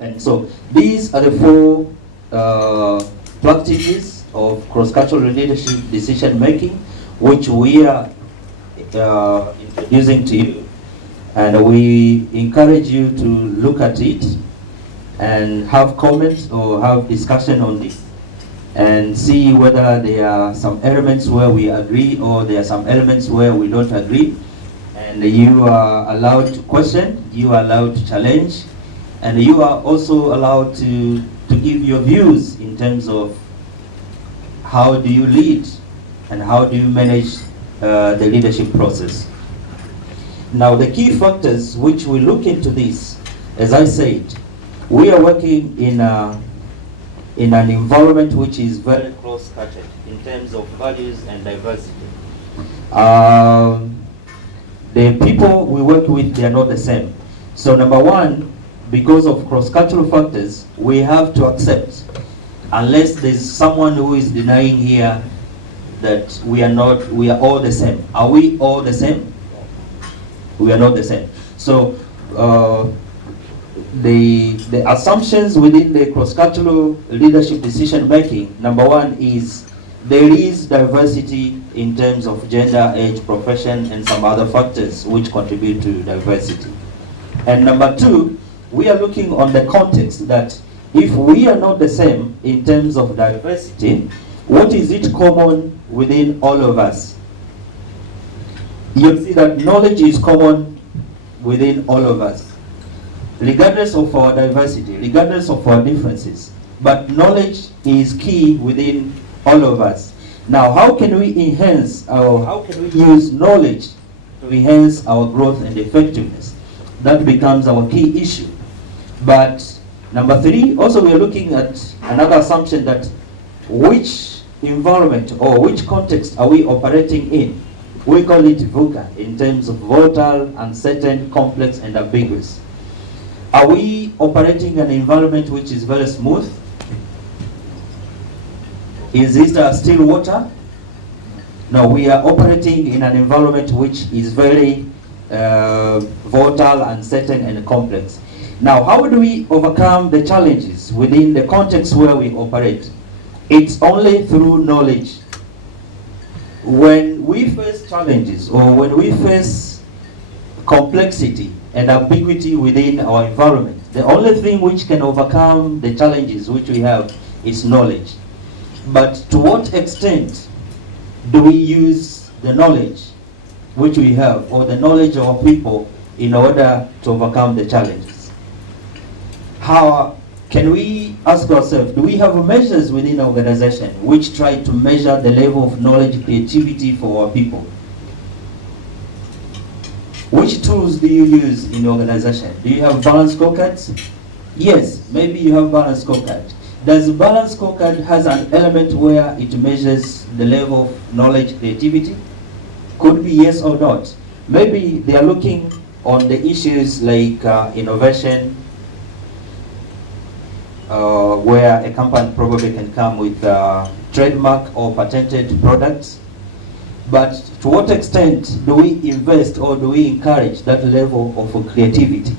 And so these are the four practices of cross-cultural leadership decision making, which we are introducing to you. And we encourage you to look at it and have comments or have discussion on this and see whether there are some elements where we agree or there are some elements where we don't agree. And you are allowed to question, you are allowed to challenge, and you are also allowed to give your views in terms of how do you lead and how do you manage the leadership process. Now, the key factors which we look into this, as I said, we are working in an environment which is very cross-cutted in terms of values and diversity. The people we work with, they are not the same. So number one, because of cross-cultural factors, we have to accept, unless there's someone who is denying here that we are all the same. Are we all the same? We are not the same. So the assumptions within the cross-cultural leadership decision making, number one is there is diversity in terms of gender, age, profession, and some other factors which contribute to diversity. And number two, we are looking on the context that if we are not the same in terms of diversity, what is it common within all of us? You see that knowledge is common within all of us, regardless of our diversity, regardless of our differences. But knowledge is key within all of us. Now, how can we enhance how can we use knowledge to enhance our growth and effectiveness? That becomes our key issue. But number three, also we are looking at another assumption that which environment or which context are we operating in? We call it VUCA in terms of volatile, uncertain, complex, and ambiguous. Are we operating in an environment which is very smooth? Is it still water? No, we are operating in an environment which is very volatile, uncertain, and complex. Now, how do we overcome the challenges within the context where we operate? It's only through knowledge. When we face challenges or when we face complexity and ambiguity within our environment, the only thing which can overcome the challenges which we have is knowledge. But to what extent do we use the knowledge which we have or the knowledge of our people in order to overcome the challenges? How can we ask ourselves, do we have measures within the organization which try to measure the level of knowledge, creativity for our people? Which tools do you use in the organization? Do you have balanced scorecards? Yes, maybe you have balanced scorecard. Does the balanced scorecard has an element where it measures the level of knowledge, creativity? Could be yes or not. Maybe they are looking on the issues like innovation, where a company probably can come with trademark or patented products. But to what extent do we invest or do we encourage that level of creativity?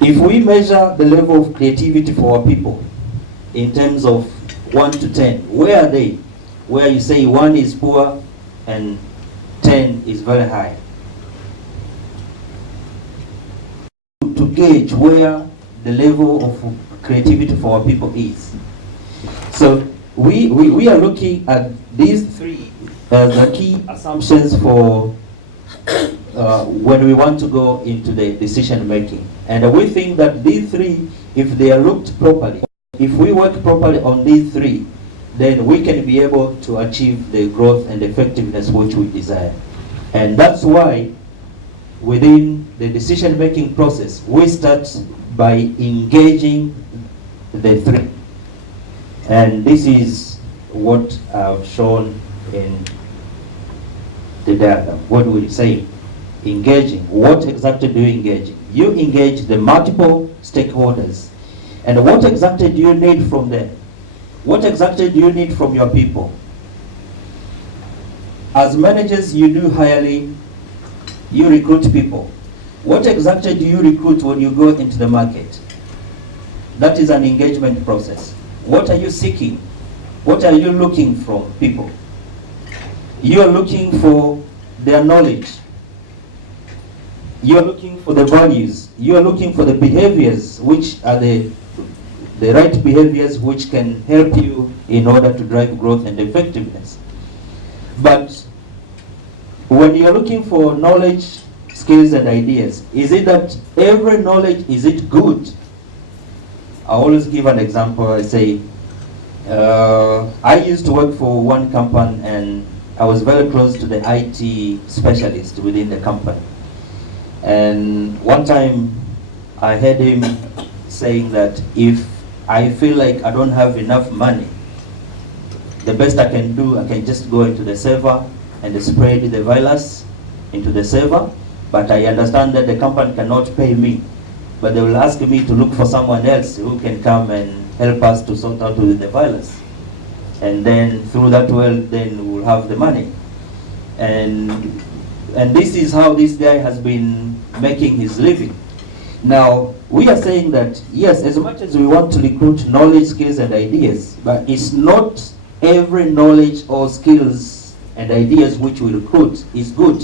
If we measure the level of creativity for our people in terms of 1 to 10, where are they? Where you say 1 is poor and 10 is very high. To gauge where the level of creativity for our people is. So we are looking at these three as the key assumptions for when we want to go into the decision making. And we think that these three, if they are looked properly, if we work properly on these three, then we can be able to achieve the growth and effectiveness which we desire. And that's why within the decision making process, we start by engaging the three. And this is what I've shown in the diagram. What we say? Engaging. What exactly do you engage? You engage the multiple stakeholders. And what exactly do you need from them? What exactly do you need from your people? As managers, you do hiring, you recruit people. What exactly do you recruit when you go into the market? That is an engagement process. What are you seeking? What are you looking from people? You are looking for their knowledge. You are looking for the values. You are looking for the behaviors, which are the right behaviors which can help you in order to drive growth and effectiveness. But when you are looking for knowledge, skills and ideas, is it that every knowledge, is it good? I always give an example. I say, I used to work for one company and I was very close to the IT specialist within the company. And one time I heard him saying that if I feel like I don't have enough money, the best I can do, I can just go into the server and spread the virus into the server, but I understand that the company cannot pay me, but they will ask me to look for someone else who can come and help us to sort out with the virus. And then through that then we'll have the money. And this is how this guy has been making his living. Now, we are saying that, yes, as much as we want to recruit knowledge, skills, and ideas, but it's not every knowledge or skills and ideas which we recruit is good.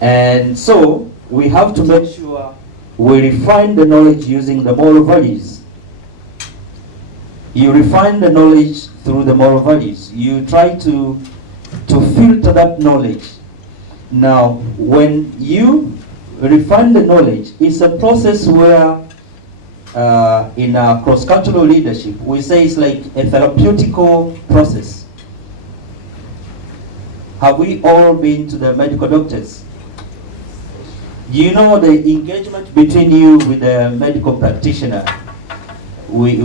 And so, we have to make sure we refine the knowledge using the moral values. You refine the knowledge through the moral values. You try to filter that knowledge. Now, when you refine the knowledge, it's a process where in our cross-cultural leadership, we say it's like a therapeutical process. Have we all been to the medical doctors? You know the engagement between you with the medical practitioner, we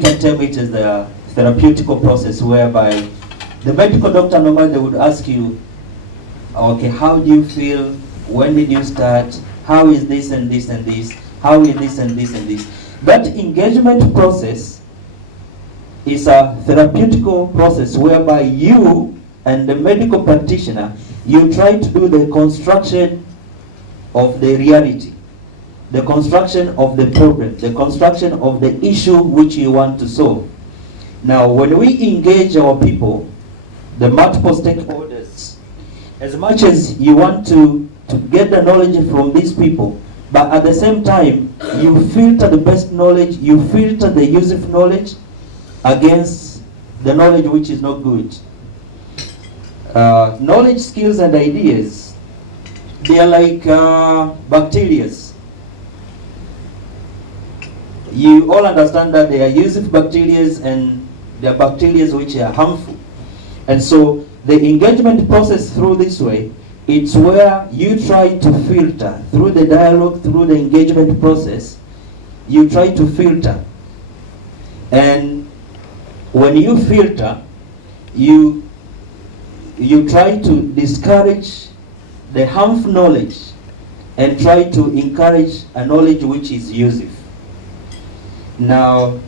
can term it as the therapeutical process, whereby the medical doctor normally they would ask you, okay, how do you feel? When did you start? How is this and this and this? How is this and this and this? That engagement process is a therapeutical process whereby you and the medical practitioner, you try to do the construction of the reality, the construction of the problem, the construction of the issue which you want to solve. Now, when we engage our people, the multiple stakeholders, as much as you want to get the knowledge from these people, but at the same time, you filter the best knowledge, you filter the useful knowledge against the knowledge which is not good. Knowledge, skills, and ideas, they are like bacteria. You all understand that they are useful bacteria and they are bacteria which are harmful. And so the engagement process through this way, it's where you try to filter through the dialogue, through the engagement process, you try to filter. And when you filter, you try to discourage the harmful knowledge and try to encourage a knowledge which is useful. Now,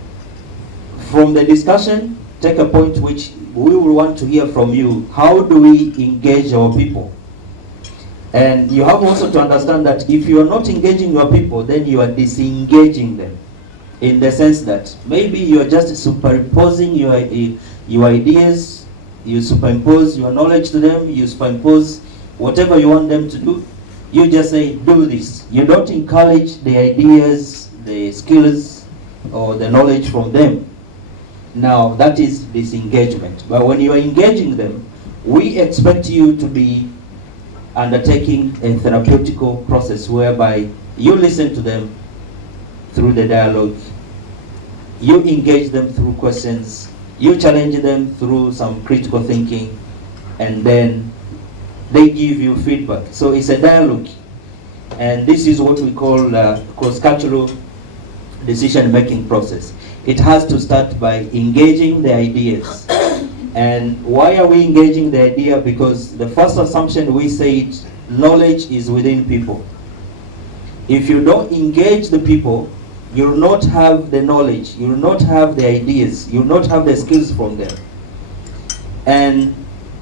from the discussion, take a point which we will want to hear from you. How do we engage our people? And you have also to understand that if you are not engaging your people, then you are disengaging them. In the sense that maybe you are just superimposing your ideas, you superimpose your knowledge to them, you superimpose whatever you want them to do. You just say, do this. You don't encourage the ideas, the skills, or the knowledge from them. Now, that is disengagement. But when you are engaging them, we expect you to be undertaking a therapeutical process whereby you listen to them through the dialogue, you engage them through questions, you challenge them through some critical thinking, and then they give you feedback. So it's a dialogue. And this is what we call cross-cultural decision-making process. It has to start by engaging the ideas. And why are we engaging the idea? Because the first assumption we said, knowledge is within people. If you don't engage the people, you will not have the knowledge, you will not have the ideas, you will not have the skills from them. And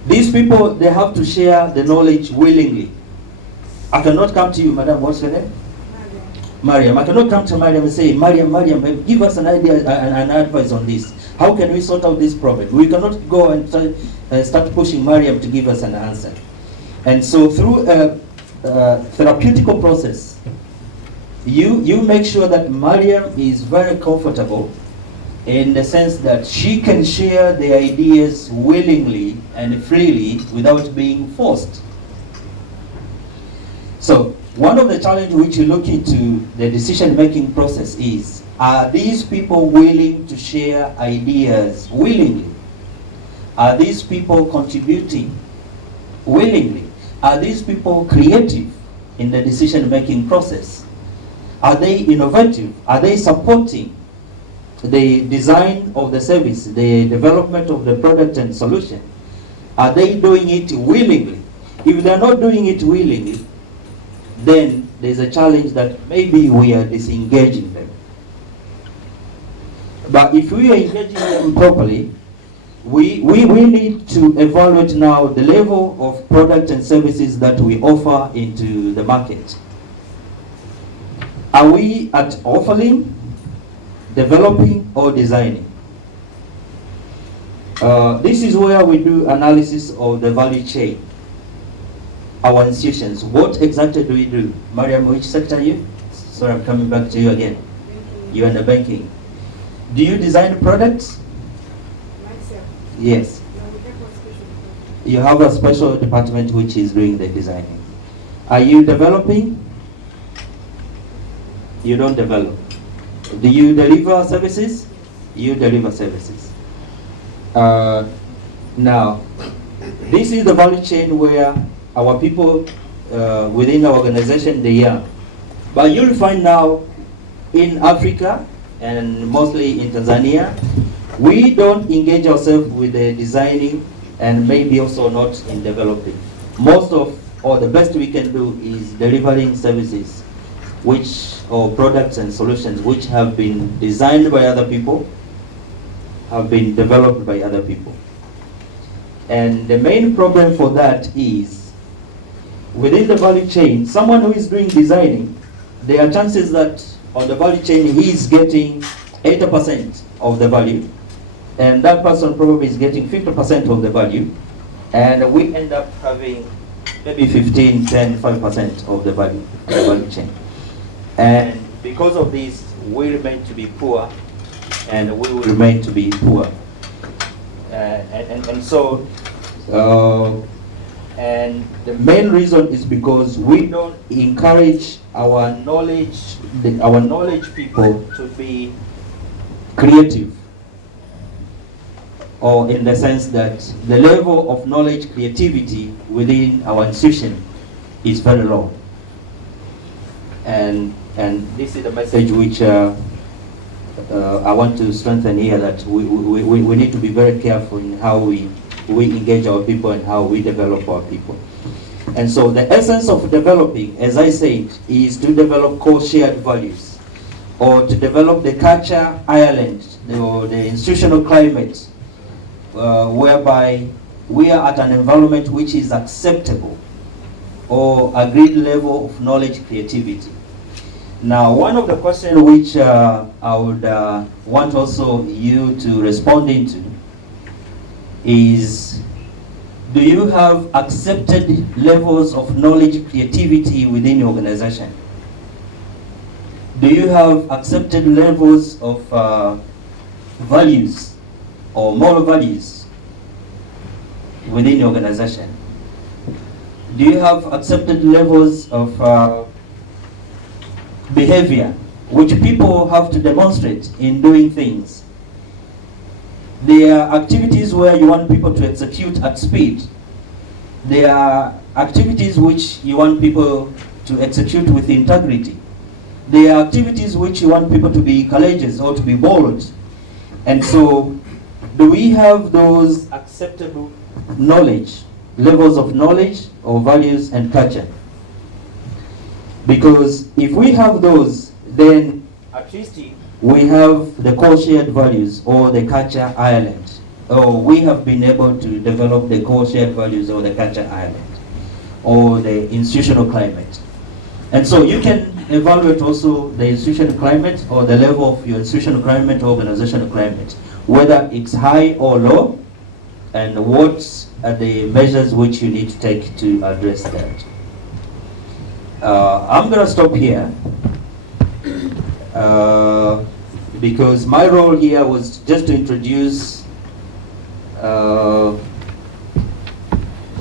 these people, they have to share the knowledge willingly. I cannot come to you, madam, what's your name? Mariam. I cannot come to Mariam and say, Mariam, give us an idea, an advice on this. How can we sort out this problem? We cannot go and start pushing Mariam to give us an answer. And so through a therapeutical process, you make sure that Mariam is very comfortable in the sense that she can share the ideas willingly and freely without being forced. So one of the challenges which you look into the decision-making process is, are these people willing to share ideas willingly? Are these people contributing willingly? Are these people creative in the decision-making process? Are they innovative? Are they supporting the design of the service, the development of the product and solution? Are they doing it willingly? If they're not doing it willingly, then there's a challenge that maybe we are disengaging them. But if we are engaging them properly, we need to evaluate now the level of product and services that we offer into the market. Are we at offering, developing, or designing? This is where we do analysis of the value chain. Our institutions, what exactly do we do? Mariam, which sector are you? Sorry, I'm coming back to you again. Banking. You're in the banking. Do you design products? Myself. Yes. No, we have one special department. You have a special department which is doing the designing. Are you developing? You don't develop. Do you deliver services? You deliver services. Now, this is the value chain where our people within the organization, they are. But you'll find now in Africa, and mostly in Tanzania, we don't engage ourselves with the designing and maybe also not in developing. Most of, or the best we can do is delivering services or products and solutions which have been designed by other people, have been developed by other people. And the main problem for that is, within the value chain, someone who is doing designing, there are chances that on the value chain he is getting 80% of the value, and that person probably is getting 50% of the value, and we end up having maybe 15, 10, 5% of the value chain. And because of this, we remain to be poor, and we will remain to be poor. And the main reason is because we don't encourage our knowledge people to be creative, or in the sense that the level of knowledge creativity within our institution is very low. And this is the message which I want to strengthen here, that we need to be very careful in how we engage our people and how we develop our people. And so the essence of developing, as I said, is to develop core shared values, or to develop the culture island, or the institutional climate, whereby we are at an environment which is acceptable, or agreed level of knowledge creativity. Now, one of the questions which I would want also you to respond into is, do you have accepted levels of knowledge creativity within your organization? Do you have accepted levels of values or moral values within your organization? Do you have accepted levels of behavior which people have to demonstrate in doing things? There are activities where you want people to execute at speed. There are activities which you want people to execute with integrity. There are activities which you want people to be courageous or to be bold. And so, do we have those acceptable knowledge, levels of knowledge or values and culture? Because if we have those, then at least we have the core shared values or the culture island, or we have been able to develop the core shared values or the culture island. or the institutional climate. And so you can evaluate also the institutional climate or the level of your institutional climate or organizational climate, whether it's high or low, and what are the measures which you need to take to address that. I'm going to stop here because my role here was just to introduce the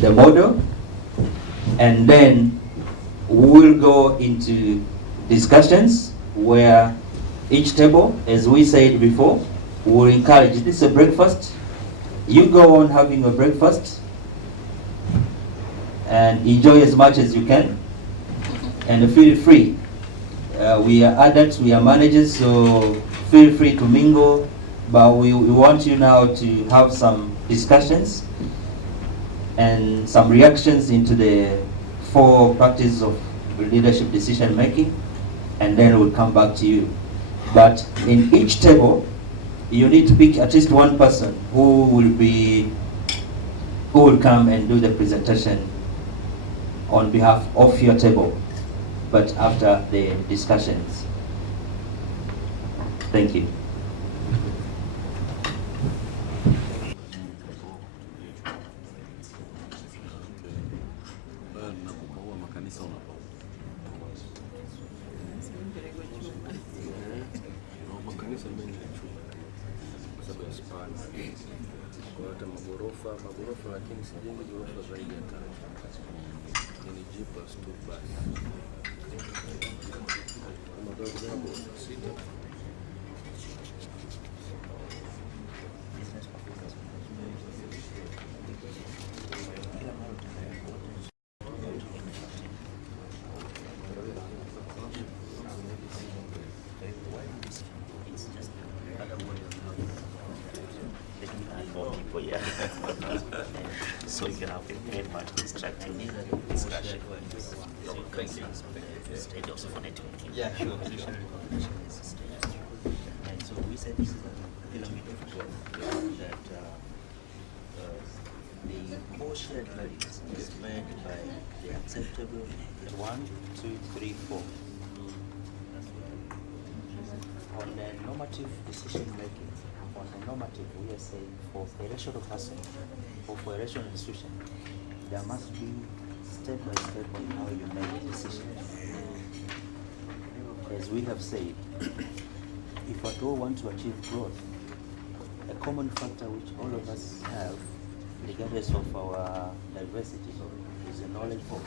model, and then we'll go into discussions where each table, as we said before, will encourage, this is a breakfast, you go on having a breakfast and enjoy as much as you can, and feel free. We are adults, we are managers, so feel free to mingle, but we want you now to have some discussions and some reactions into the 4 practices of leadership decision making, and then we'll come back to you. But in each table, you need to pick at least one person who will come and do the presentation on behalf of your table, but after the discussions. Thank you. Magorofa lakini sijengi ghorofa zaidi ya 5. Ni G+2 basi. Kama dogo 6. So you can have a very much constructive discussion. State also for networking. Yeah, sure. And so we said this is a pyramid of growth, that the core shared values is made by the acceptable 1, 2, 3, 4. On the normative decision making, on the normative, we are saying for a rational person or for a rational institution, there must be step by step on how you make a decision. As we have said, if at all want to achieve growth, a common factor which all of us have, regardless of our diversity, is a knowledge box.